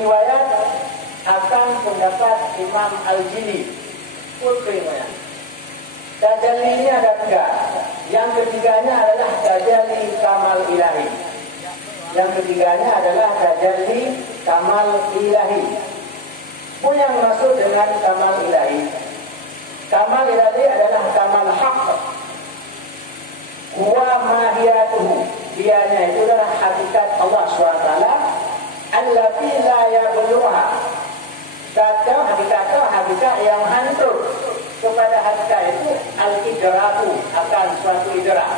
riwayat akan pendapat Imam Al-Jili. Tajalli ini ada 3. Yang ketiganya adalah tajalli kamal ilahi. Yang ketiganya adalah tajalli kamal ilahi. Pun yang maksud dengan kamal ilahi, kamal ilahi adalah kamal haq. Huwa mahiyatuhu, dianya itu adalah hakikat Allah SWT. Allati la yablugha, hakikat yang hancur. Kepada hakikat itu al-idraku, akan suatu idrak.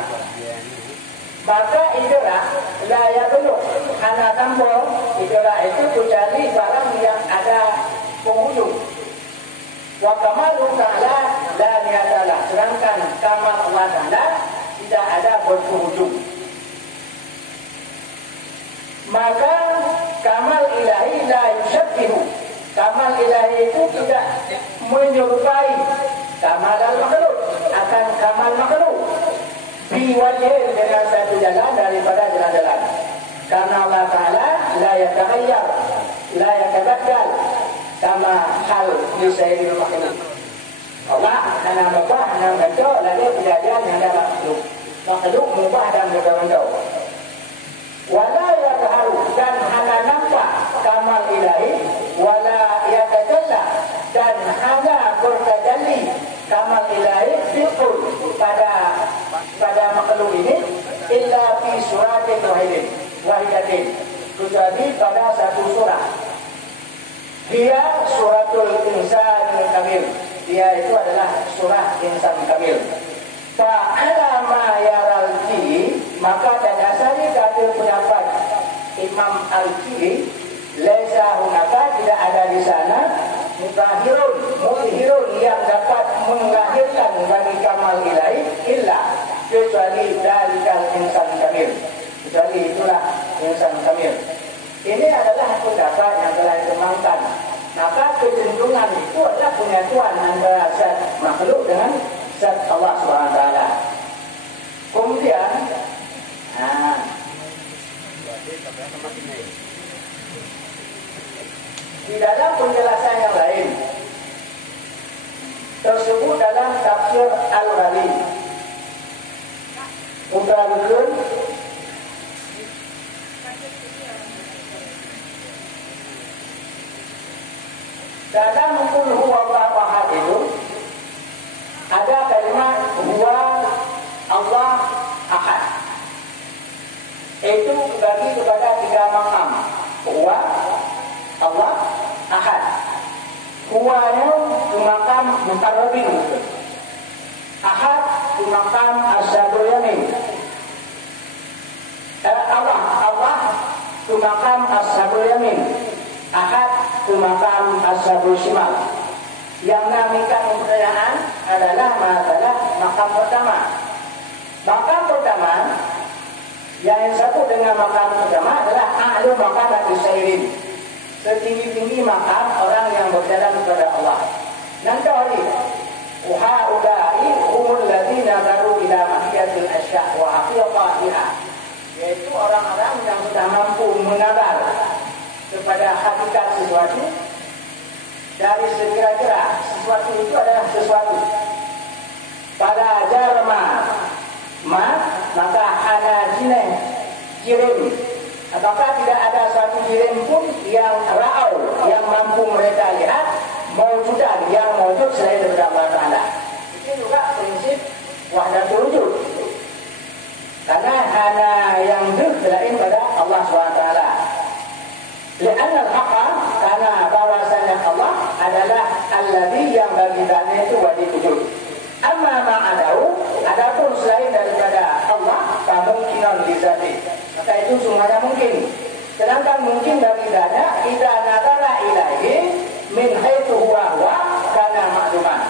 Maka idrak la yablugh, hana tambah idrak itu kecuali barang yang ada penghujung. Wa kamalu ta'ala la niyatalah, sedangkan kamal Allah Ta'ala tidak ada berpenghujung. Maka kamal ilahi la yusabbihu, kamal ilahi itu tidak menyerupai kamal al-makhluk, akan kamal makhluk biwajih dengan satu jalan daripada jalan-jalan. Karena Allah Ta'ala la yataghayyar, la yatabaddal kama hal bisairil makhluk. Allah hanya mubah, hanya bentuk, lalu kejadian yang ada makhluk. Makhluk mubah dan bentuk-bentuk. Wala yataharu, dan hanya nampak kamal ilahi. Wala yatajalla, dan hanya bertajalli kamal ilahi fiqhul pada makhluk ini illa fi suratin wahidatin, kecuali pada satu surah. Dia suratul insan kamil, dia itu adalah surah insan kamil. Fa'ala ma yaralji, maka dasarnya dari pendapat Imam Al-Jili, laisa hunaka, tidak ada di sana mutahirun yang dapat menglahirkan bagi kamal ilahi illa, kecuali dalikal insan kamil, kecuali itulah insan kamil. Ini adalah pendapat yang telah dikembangkan. Maka kecenderungan itu adalah penyatuan antara zat makhluk dengan zat Allah SWT. Kemudian di dalam penjelasan yang lain tersebut dalam tafsir Al-Ghali, Utarakan dalam qul huwallahu ahad itu ada kalimat huwa Allah ahad. Itu bagi kepada 3 makam. Huwa Allah ahad. Huwanya ke makam muqarrabin. Ahad ke makam ashabul yamin. Allah ke makam ashabul yamin. Ahad ke makam ashabul shimal. Yang namikan pertanyaan adalah masalah makam pertama. Makam pertama yang disebut dengan makam pertama adalah ahlu makam al-sairin, setinggi-tinggi makam orang yang berjalan kepada Allah. Nanti hari uhaulai humul ladzina daru ila mahiyatil asya' wa haqiqatiha, yaitu orang-orang yang sudah mampu mengenal kepada hakikat sesuatu dari sekira-kira sesuatu itu adalah sesuatu. Pada jalma maka hana jirim, apakah tidak ada suatu jirim pun yang ra'au, yang mampu mereka lihat mawjudan, yang mawjud selain daripada Allah Ta'ala. Itu juga prinsip wahdatul wujud, karena hana yang selain pada Allah SWT. Li'anna al-haqqa, karena bahwasanya Allah adalah alladhi, yang bagi dana itu wajib wujud. Amma ma'adahu, adapun selain daripada Allah, kemungkinan lizati, maka itu semuanya mungkin. Sedangkan mungkin bagi dana idza nadara ilaihi min haitsu huwa kana ma'luman.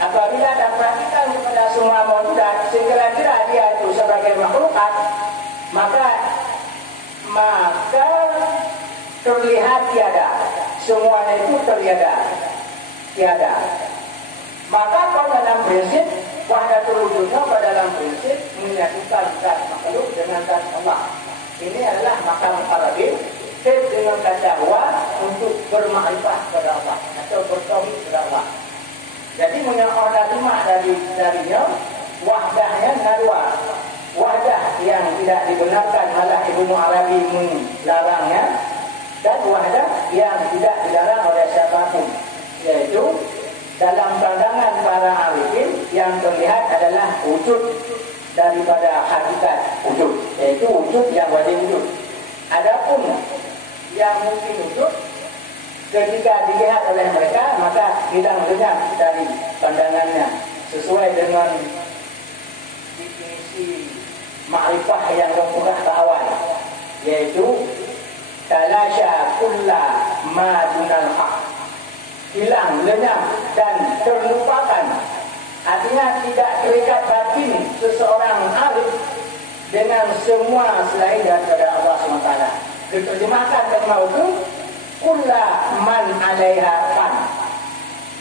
Apabila diperhatikan kepada semua mawjudat sekira-kira dia itu sebagai makhlukat, maka terlihat tiada, semuanya itu tiada. Maka kalau dalam prinsip wahdatul wujudnya, dalam prinsip menyatukan zat makhluk dengan zat Allah. Ini adalah makam paradigm dengan kata wa untuk bermakrifat kepada Allah atau bertauhid kepada Allah. Jadi menyoal lima darinya wahdahnya dua. Wahdah yang tidak dibenarkan malah Ibnu Arabi melarangnya, dan wahdah yang tidak dilarang oleh siapapun, yaitu dalam pandangan para arifin yang terlihat adalah wujud daripada hakikat wujud, yaitu wujud yang wajib wujud. Adapun yang mungkin wujud ketika dilihat oleh mereka maka hilang lenyap dari pandangannya sesuai dengan definisi makrifah yang murah ke awal, yaitu talasya kulla ma dunal haq, hilang lenyap dan terlupakan. Artinya tidak terikat batin seseorang arif dengan semua selain daripada Allah SWT. Diterjemahkan kalimat itu kulla man alaiha fan,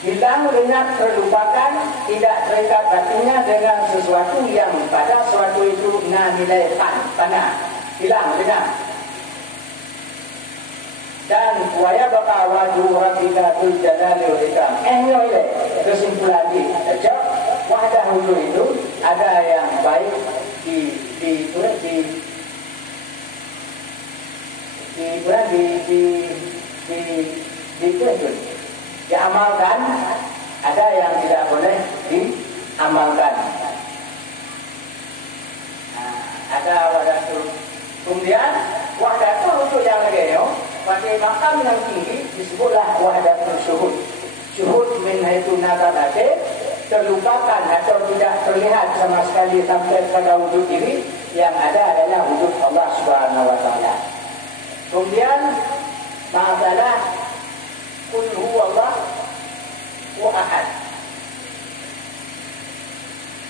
hilang lenyap terlupakan, tidak terikat batinnya dengan sesuatu yang pada sesuatu itu nilai panah, hilang lenyap. Dan waya baka wajhu rabbika dzul jalali wal ikram. Ini kesimpulan saja wahdah wujud itu ada yang baik diamalkan, ada yang tidak boleh diamalkan. Ada wahdah itu. Kemudian wahdah itu untuk yang lainnya pada makam yang tinggi disebutlah wahdatul syuhud. Syuhud min haitsu nazalate, terlupakan atau tidak terlihat sama sekali sampai pada wujud diri, yang ada adalah wujud Allah Subhanahu wa taala. Kemudian masalah qul huwallahu ahad.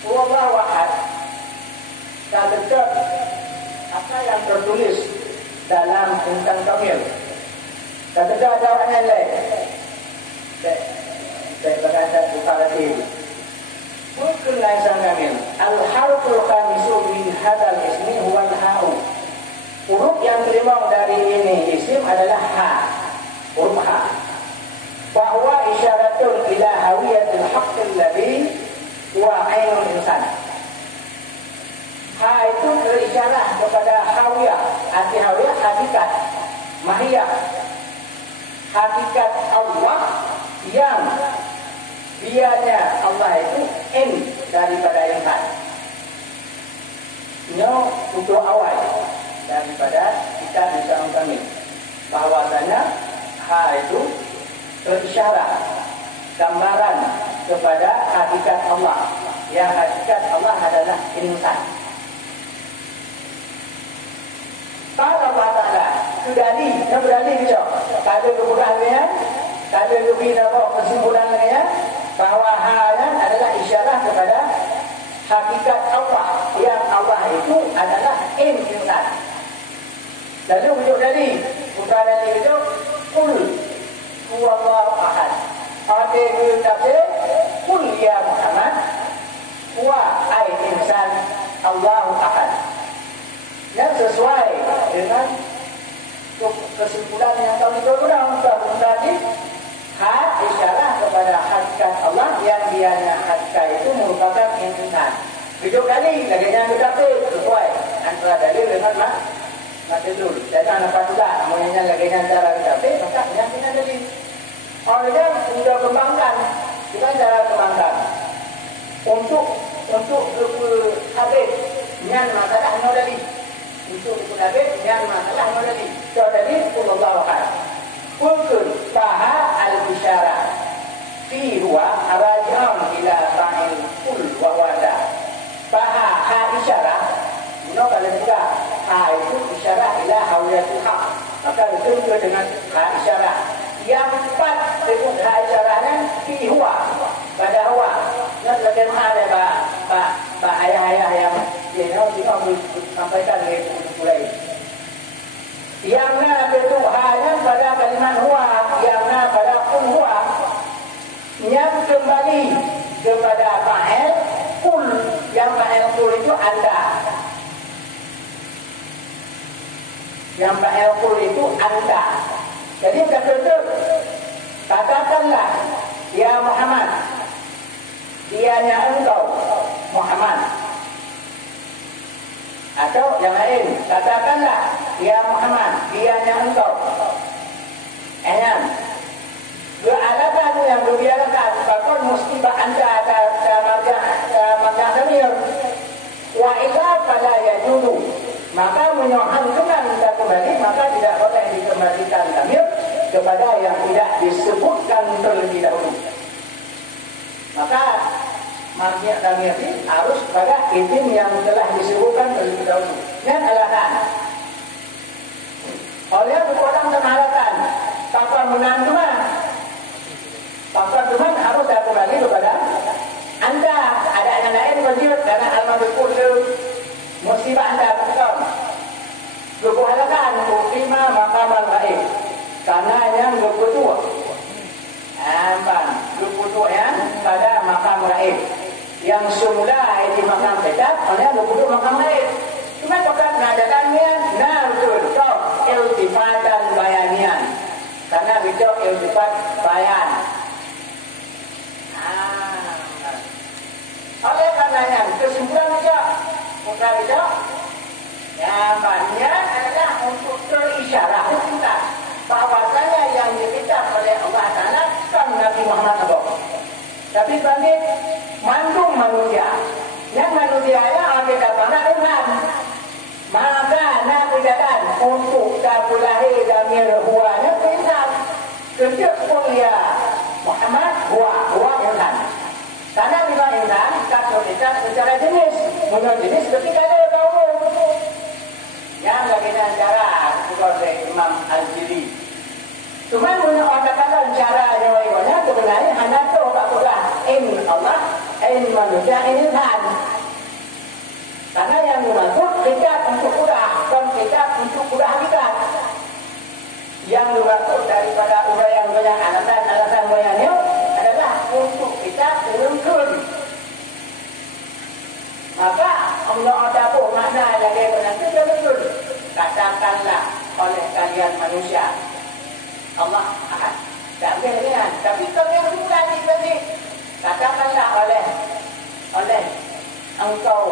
Huwallahu ahad. Terdekat apa yang tertulis dalam Insan Kamil. Terdekat jawabannya lain. Saya berkata buka lagi. Mungkin Insan Kamil. Al-harful khamisu min hadal ismi huwal ha'u. Huruf yang kelima dari ini isim adalah ha, huruf ha. Bahwa isyaratun ila hawiyatil haqqil ladzi wa ainul insan. Ha itu berisyarah kepada hawiyah, arti hawiyah hakikat, mahiyah, hakikat Allah yang dianya Allah itu in daripada insan. Ini untuk awal daripada kita bisa kami bahwasanya ha itu berisyarah gambaran kepada hakikat Allah, yang hakikat Allah adalah insan. Kalau Allah Ta'ala sudah berani dia kada kemudahannya, kada lebih dapat kesimpulannya bahwa hal adalah isyarat kepada hakikat Allah, yang Allah itu adalah insan. Lalu wujud dari bukan dari itu kul huwallahu ahad. Arti tafsir kul ya Muhammad huwa ay insan Allahu ahad. Yang sesuai dengan kesimpulan yang kami dorong tadi, ha isyarat kepada hakikat Allah yang dianya hakikat itu merupakan insan. Hidup dari lagi-lagi tafsir sesuai antara dalil dengan madlul. Jangan apa juga namanya lagi-lagi cara tafsir, maka yang tidak jadi. Orangnya sudah kembangkan, bukan cara kembangkan. Untuk habis dengan masalah nodali. Untuk habis dengan masalah nodali. Nodali Allah Ta'ala. Kulkul taha al-bisyarah fi huwa araji'an ila ta'il kul wa wada. Taha ha isyarah. Kalau juga ha itu isyarah ila hawiyatul haq. Maka itu dengan ha isyarah. Yang empat itu ha isyarahnya fi huwa, pada huwa. Yang bagaimana ada pak ayah-ayah yang kita sampaikan di mulai. Yang na itu hanya pada kalimat huwa, yang na pada kul huwa. Yang kembali kepada fa'il kul, yang fa'il kul itu anda. Yang fa'il kul itu anda. Jadi kata Katakanlah, ya Muhammad, dianya engkau Muhammad. Atau yang lain, katakanlah, ya Muhammad, dianya engkau. Enam. Beralakan yang berbiarakan, bahkan mesti anda marjah damir. Wa ila fala yajudu. Maka menyohamkan kita kembali, maka tidak boleh dikembalikan damir kepada yang tidak disebutkan terlebih dahulu. Maka marjah damir ini harus pada isim yang telah disebutkan terlebih dahulu. Dan alasan. Oleh orang termalakan, tanpa menantuman. Tanpa Tuhan harus kembali kepada anda. Ada yang lain wajib karena al-madhkur musibah anda betul. Berkuhalakan uktima maqamal ghaib. Karena yang berkutua. Berkutua yang pada makam ghaib. Yang semula itu makam petak, oleh berkutua makam ghaib. Cuma bukan nadakannya, betul. Iltifat dan bayanian. Karena itu iltifat bayan. Oleh karenanya kesimpulan saja putra itu yang banyak adalah untuk terisyarah kita bahwasanya yang diminta oleh Allah Taala kan Nabi Muhammad SAW. Tapi bagi mandung manusia, yang manusianya kita panah dengan maka nak berjalan untuk kabulahi dan mirhuanya insan setiap kuliah Muhammad huwa insan. Karena bila insan kategorikan secara jenis, menurut jenis ketika ada kaum yang lagi cara seperti Imam Al-Jili. Cuma menurut katakan cara yang lainnya sebenarnya hanya tu kakulah Allah, manusia insan. Karena yang dimaksud kitab untuk urah, dan kitab untuk urah kita. Yang dimaksud daripada uraian banyak alasan banyak adalah untuk kita turunkan. Maka Allah ada pun makna lagi berarti betul. Katakanlah oleh kalian manusia, Allah akan tak berlian. Tapi kalau yang sudah diberi, katakanlah oleh engkau,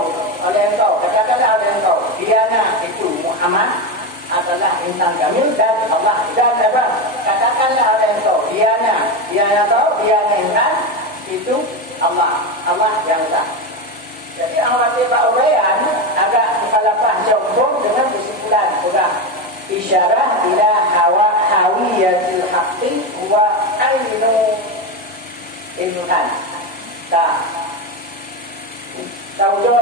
katakanlah oleh engkau, diana itu Muhammad adalah insan kamil dan Allah dan apa? Katakanlah oleh engkau, diana insan itu Allah yang sah. Jadi Allah tiba uraian agak mukhalafah jauh dengan kesimpulan sudah isyarah ila hawiyatil haqqi wa ainu insan. Taujo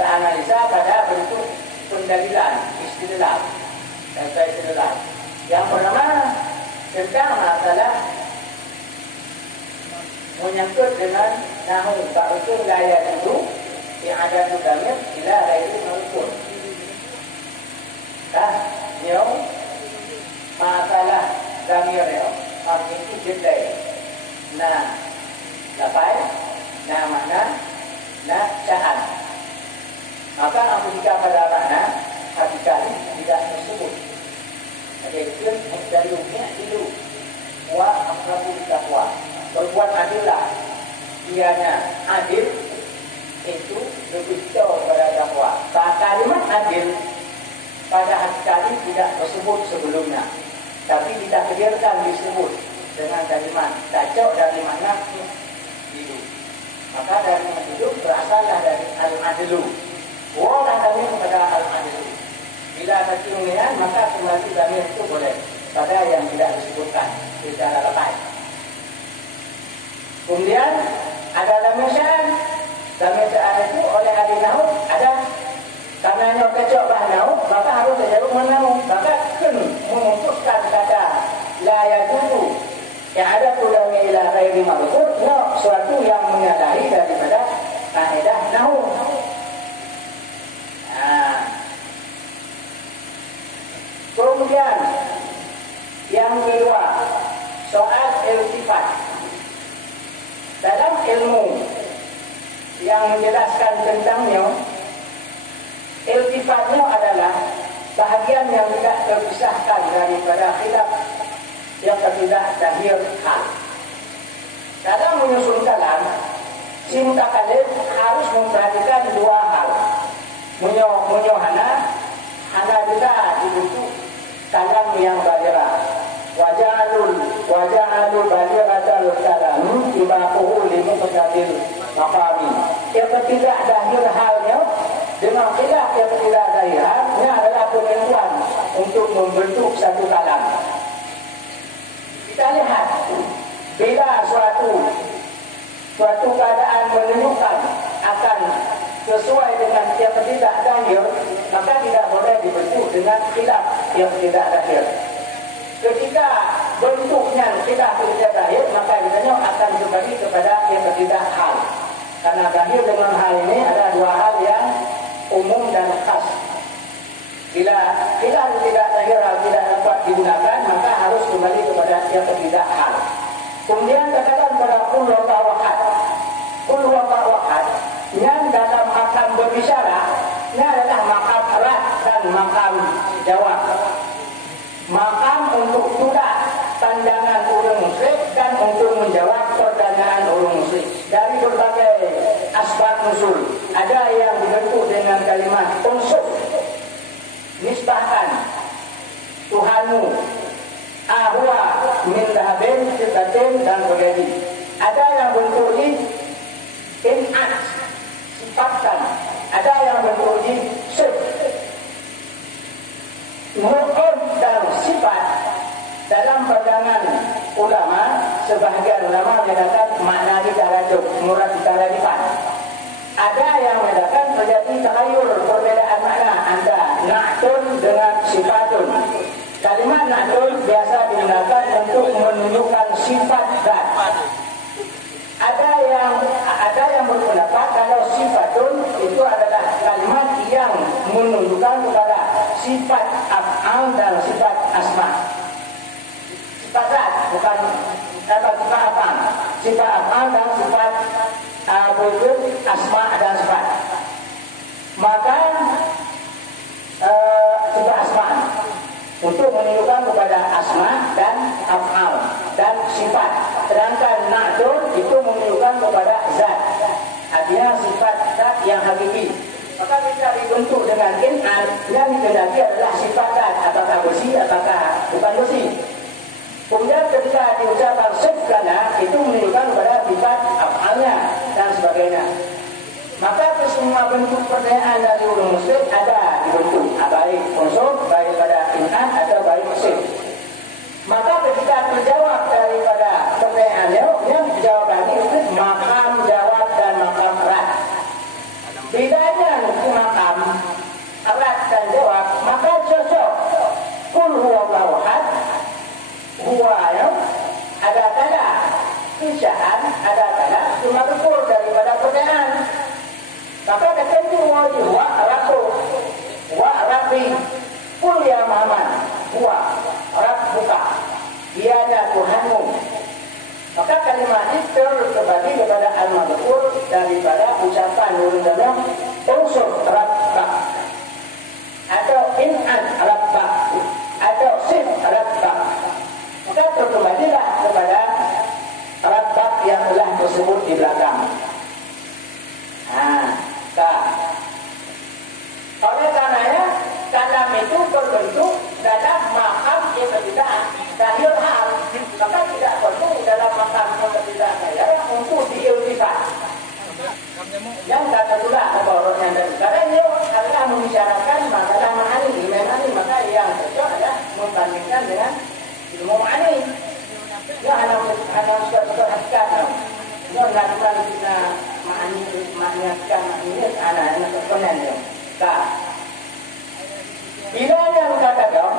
analisa pada bentuk pendalilan istidlal. Yang pertama tentang masalah menyangkut dengan nahu ba'utul layat itu yang ada di damir ila ghairi mawqul. Masalah damir arti itu jedai. Lapai, makna, syahan. Maka apabila pada makna hakikat tidak tersebut. Jadi itu dalilnya itu wa aqrabu taqwa. Berbuat adillah. Dianya adil itu lebih jauh pada takwa. Kalimat adil pada hakikat tidak tersebut sebelumnya, tapi ditakdirkan disebut dengan kalimat tajau dari makna itu. Maka dari itu berasallah dari al-adlu. Orang kami kepada al-adlu. Bila kecurian maka kembali damir itu boleh pada yang tidak disebutkan secara lepas. Kemudian ada damir sya'an. Damir sya'an itu oleh ahli nahwu ada karena nyok kecok bah nahwu maka harus dijaruk menahwu. Maka memutuskan kata la yajuzu yang ada tulang ila ghairi mawqul suatu yang menyadari daripada kaidah nahwu. Kemudian yang kedua soal iltifat. Dalam ilmu yang menjelaskan tentangnya, iltifatnya adalah bahagian yang tidak terpisahkan daripada khilaf yang ketidak zahir hal. Dalam menyusun kalam, si mutakalim harus memperhatikan dua hal. Munyohana, hana juga dibentuk kalam yang balira. Waja'alul baliratal kalam ibaquhu limuqtadil maqami. Yang ketidak zahir halnya dengan khilaf yang ketidak zahir halnya adalah penentuan untuk membentuk satu kalam. Kita lihat bila suatu keadaan menunjukkan akan sesuai dengan yang tidak zahir, maka tidak boleh dibentuk dengan khilaf yang tidak zahir. Ketika bentuknya khilaf yang tidak zahir, maka ditanya akan kembali kepada yang tidak hal. Karena zahir dengan hal ini ada dua hal yang umum dan khas. Bila khilaf yang tidak zahir tidak dapat digunakan, maka harus kembali kepada yang tidak hal. Kemudian terkadang pada qul huwallahu ahad yang dalam makam berbicara, ini adalah makam rad dan makam jawab. Makam untuk tolak pandangan orang musyrik dan untuk menjawab pertanyaan orang musyrik. Dari berbagai asbab nuzul, ada yang dibentuk dengan kalimat unsur, nisbahkan Tuhanmu, ahwa min dahabin sifatin dan sebagainya. Ada yang bentuk in'at, sifatkan. Ada yang bentuk sif, mu'ud dan sifat. Dalam pandangan ulama, sebahagian ulama menyatakan makna ditaraduk, murad ditaradifan. Ada yang menyatakan terjadi tagayur, perbedaan makna antara na'tun dengan sifatun. Kalimat na'tun biasa digunakan untuk menunjukkan sifat zat. Ada yang berpendapat kalau sifatun itu adalah kalimat yang menunjukkan kepada sifat af'al dan sifat asma. Sifat zat bukan sifat af'al. Sifat af'al dan sifat asma dan sifat. Maka sifat asma untuk menunjukkan kepada asma dan af'al dan sifat. Sedangkan na'tul itu menunjukkan kepada zat. Artinya sifat zat yang hakiki. Maka kita dibentuk dengan in'an yang dikendaki adalah sifat zat. Apakah bersih, apakah bukan bersih. Kemudian ketika diucapkan sifkana, itu menunjukkan kepada sifat af'alnya dan sebagainya. Maka kesemua bentuk pertanyaan dari orang musyrik ada dibentuk, baik unsur, baik pada in'an atau baik sif. Maka ketika terjawab daripada pertanyaannya, yang jawabannya itu makam jawab dan makam rad. Bedanya makam rad dan jawab, maka cocok. Qul huwallahu ahad, huwa ada tanda insyaat, ada tanda cuma betul daripada pertanyaan. Maka ketentu huwa rabu, wa rabbi, qul ya Muhammad, huwa rabbuka, dianya Tuhanmu. Maka kalimat itu terbagi kepada al-madhkur daripada ucapan urut-urut unsur rabbak atau in'an rabbak atau sif rabbak. Maka terkembalilah kepada rabbak yang telah tersebut di belakang. Oleh karenanya kalam itu berbentuk dalam makam yang tidak zahir hal, maka tidak perlu dalam makam yang tidak zahir untuk diiltifat. Yang kata pula keborotnya dari sekarang ini adalah membicarakan masalah ma'ani, maka yang cocok adalah membandingkan dengan ilmu ma'ani. Ya hanya suka hakikat. Ya lakukan kita ma'anikan ini anak-anak terpenan dia. Bila yang katakan,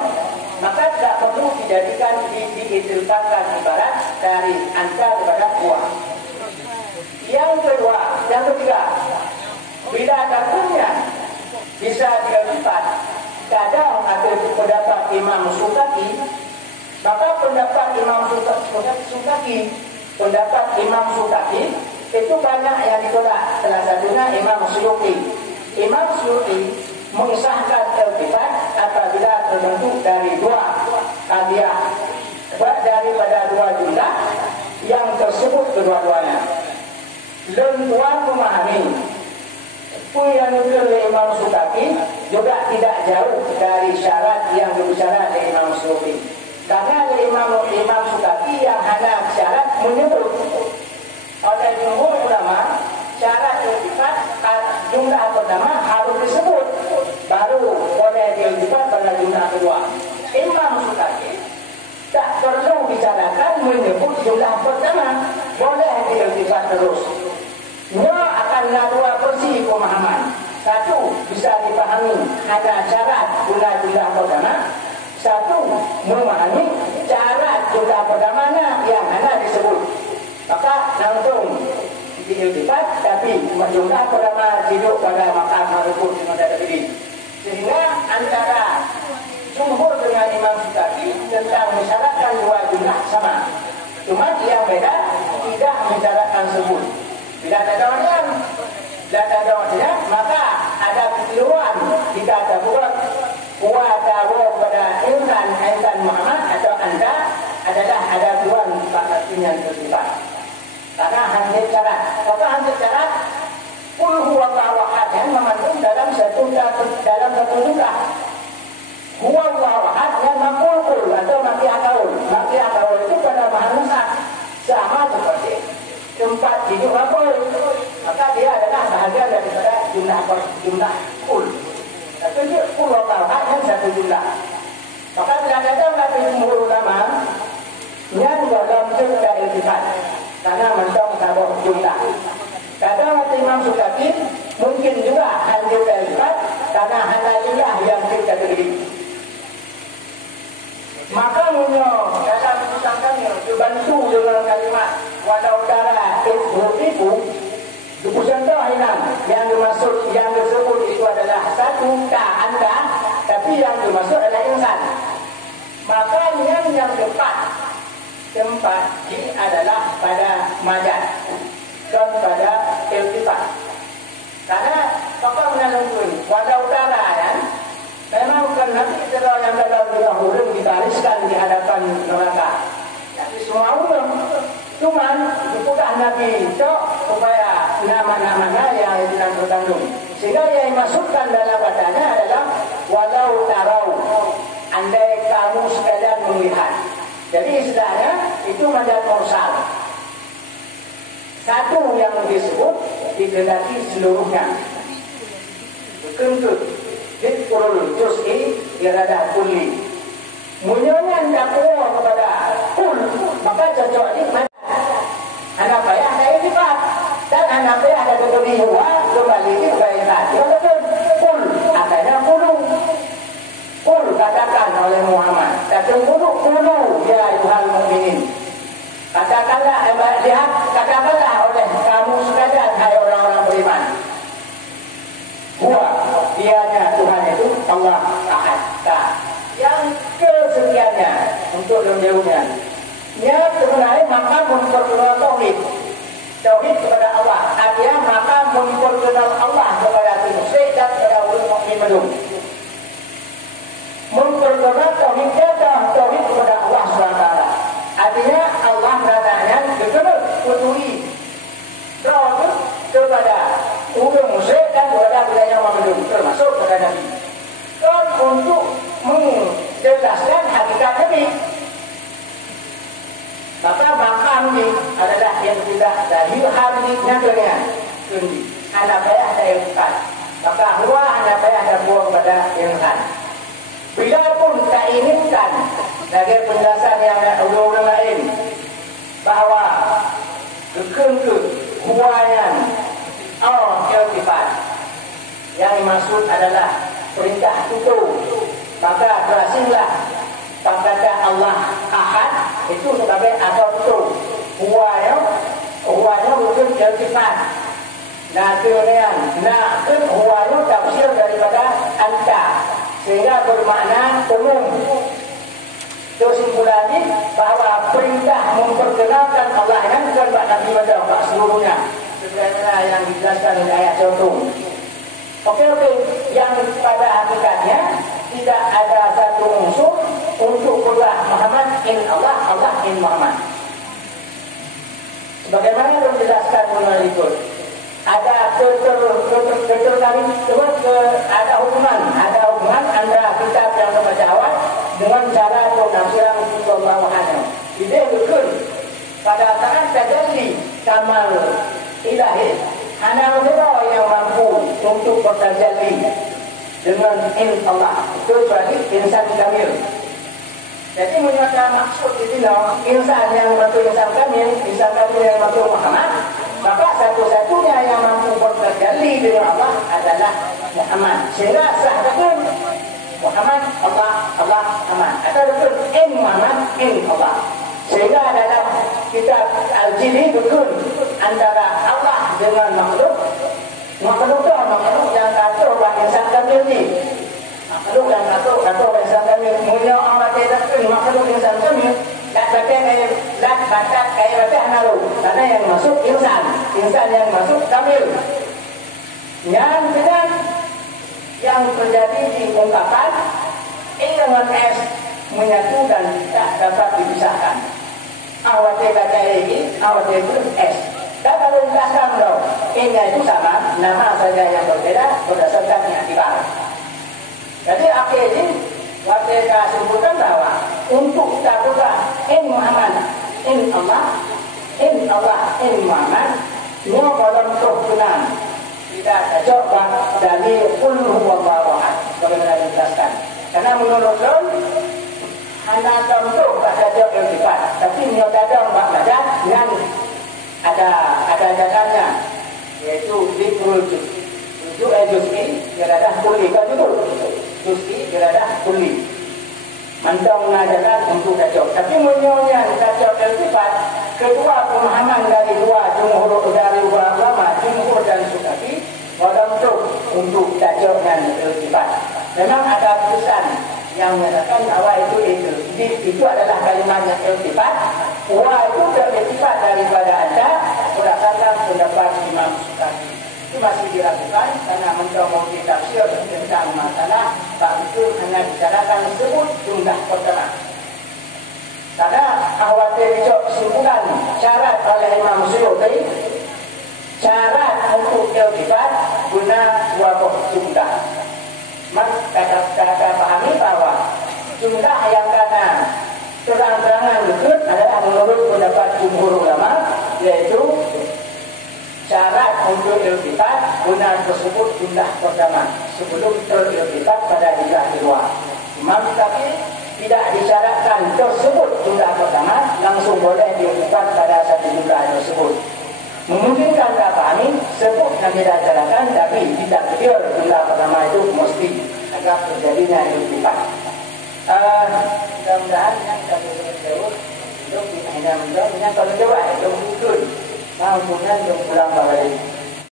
maka tidak perlu dijadikan diitilfatkan ibarat dari anta kepada kuah. Yang ketiga, bila takutnya bisa diitilfat, kadang ada pendapat Imam Sukaki, maka pendapat Imam Sukaki itu banyak yang ditolak. Salah satunya Imam Suyuti. Imam Suyuti mengisahkan iltifat apabila terbentuk dari dua qadiyah, daripada dua jumlah yang tersebut kedua-duanya. Tuan memahami yang dikir oleh Imam Sukaki juga tidak jauh dari syarat yang dibicara oleh Imam Suyuti. Karena Imam Sukaki yang hanya syarat menyebut oleh jumhur ulama syarat iltifat jumlah pertama harus disebut, baru boleh diiltifat pada jumlah kedua. Imam Sukaki tak perlu bicarakan menyebut jumlah pertama, boleh diiltifat terus. Ia akan ada dua versi pemahaman. Satu, bisa dipahami hanya syarat guna jumlah pertama. Satu, memahami syarat jumlah pertamanya yang hanya disebut. Maka langsung diiltifat, tapi jumlah pertama hidup pada makam marfu dengan dada diri. Sehingga antara jumhur dengan Imam Sukaki tentang mensyaratkan dua jumlah sama. Cuma yang beda tidak mensyaratkan sebut. Bila ada orangnya, maka ada kekeliruan jika ada buat pada insan Muhammad atau anda adalah ada tuan yang bersifat. Karena hasil syarat. Maka hasil syarat Qul huwallahu ahad yang mengandung dalam satu jumlah. Huwallahu ahad yang maqul atau maki akaul. Maki akaul itu pada bahasa sama seperti tempat hidup apa, maka dia adalah bahagian daripada jumlah kul. Tapi dia kul wakal yang satu jumlah. Maka bila datang dari jumhur ulama yang dalam cerita iltifat karena mentong sabuk jumlah. Kadang Imam Sukaki mungkin juga hanya iltifat karena hanya jumlah yang kita beri. Maka dalam tulisan kami dibantu dengan kalimat walau darah itu contoh yang disebut itu adalah satu tak anda, tapi yang dimaksud adalah insan. Maka yang tempat ini adalah pada majaz dan pada iltifat. Karena tokoh menentukan walau darah kan, memang bukan nanti setelah yang dalam dahulu dibariskan di hadapan neraka. Tapi semua umum. Cuman bukan Nabi itu supaya nama-namanya yang tidak terkandung. Sehingga yang dimasukkan dalam badannya adalah walau tarau, andai kamu sekalian melihat. Jadi istilahnya itu majaz mursal. Satu yang disebut dikendaki seluruhnya. Kentut Zikrul juz'i irada kulli. Munyonya dakwa kepada kul, maka cocok di mana? Anak payah ada iltifat dan anak payah ada kedua kembali ke kebaikan. Walaupun kul adanya kulu. Kul katakan oleh Muhammad. Katakan kulu ya ayuhal mu'minin. Katakanlah oleh kamu sekalian hai orang-orang beriman. Dianya Tuhan itu Allah Ahad. Yang kesekiannya untuk menjauhnya. Yang sebenarnya maka memperkenal tauhid kepada Allah. Artinya maka memperkenal Allah kepada manusia dan kepada ulul mukmin. Memperkenal tauhidnya dan tauhid kepada Allah SWT. Artinya Allah katanya dikenal kutui tauhid kepada ulul musyrik dan kepada wilayah Muhammad termasuk kepada Nabi. Dan untuk menjelaskan hakikat Nabi, maka makam ini adalah yang tidak dari hadisnya dengan kundi. Anak payah ada yang bukan, maka huwa anak payah ada buang pada yang bukan. Bila pun tak inginkan dari penjelasan yang ulama lain bahawa kekengkut huwayan iltifat yang dimaksud adalah perintah itu, maka berasinglah kata Allah Ahad itu sebagai atau itu huwanya bukan iltifat. Nah kemudian huwanya tafsir daripada anta sehingga bermakna umum. Kesimpulannya bahwa perintah memperkenalkan Allah yang bukan Nabi Muhammad seluruhnya sebagaimana yang dijelaskan oleh ayat contoh. Oke, yang pada hakikatnya tidak ada satu unsur untuk belah Muhammad in Allah, Allah in Muhammad. Bagaimana yang dijelaskan melalui itu? Ada keterkaitan, ada hubungan antara kitab yang membaca awal dengan cara penafsiran Sallallahu Alaihi. Ini betul. Pada saat tajalli kamal ilahi, hanya Allah yang mampu untuk bertajalli dengan in Allah. Itu berarti insan kamil. Jadi menyatakan maksud itu insan yang mampu insan kamil yang mampu Muhammad. Maka satu-satunya yang mampu bertajalli dengan Allah adalah Muhammad. Sehingga sah betul Muhammad Allah Muhammad. Atau betul in Muhammad in Allah. Sehingga dalam kitab Al-Jili betul antara Allah dengan makhluk. Makhluk yang kata orang insan kamil ni. Makhluk yang kata orang insan kamil. Mulia Allah tidak makhluk insan kamil. Tak baca kayak baca nalu. Karena yang masuk insan yang masuk kamil. Yang kedua yang terjadi di ungkapan I dengan S menyatu dan tak dapat dipisahkan. Awat baca ini, awat itu S. Dan kalau dijelaskan dong, I-nya itu sama, nama saja yang berbeda berdasarkan i'tibar. Jadi akhir ini Wateka simpulkan bahwa untuk kita buka in Muhammad, in Allah, in Muhammad, ini dalam kebenaran tidak coba dari kullu huwallahu ahad bagaimana dijelaskan. Karena menurut Lon hanya contoh tak saja irtifat, tapi menyatakan baca dengan ada jalannya, yaitu dikrul itu juz'i iradah kulli kan itu juz'i iradah kulli mantau mengajarkan untuk kacau. Tapi menyonya kacau irtifat kedua pemahaman dari dua jumhur dari ulama jumhur dan Sukafi dalam untuk kacau dan irtifat. Memang ada tulisan yang menyatakan bahwa itu adalah kalimat yang irtifat. Wa itu irtifat daripada anda berdasarkan pendapat Imam Sukafi. Itu masih diragukan karena mencoba ditafsir tentang masalah bab itu hanya bicarakan sebut jumlah pertama. Karena khawatir dicok kesimpulan syarat oleh Imam Suyuti, syarat untuk irtifat guna dua jumlah. Maka kata pahami bahwa jumlah yang karena terang-terangan betul adalah menurut pendapat jumhur ulama, yaitu syarat untuk irtifat guna tersebut jumlah pertama sebelum terirtifat pada jumlah kedua. Imam Syafi'i tidak disyaratkan tersebut jumlah pertama langsung boleh diirtifat pada satu jumlah tersebut. Memungkinkan kami sebut yang tidak disyaratkan tapi tidak clear jumlah pertama itu mesti agar terjadinya irtifat. Mudah-mudahan yang kita boleh jawab untuk kita hanya menjawab yang kalau jawab itu mungkin kemudian yang pulang balik.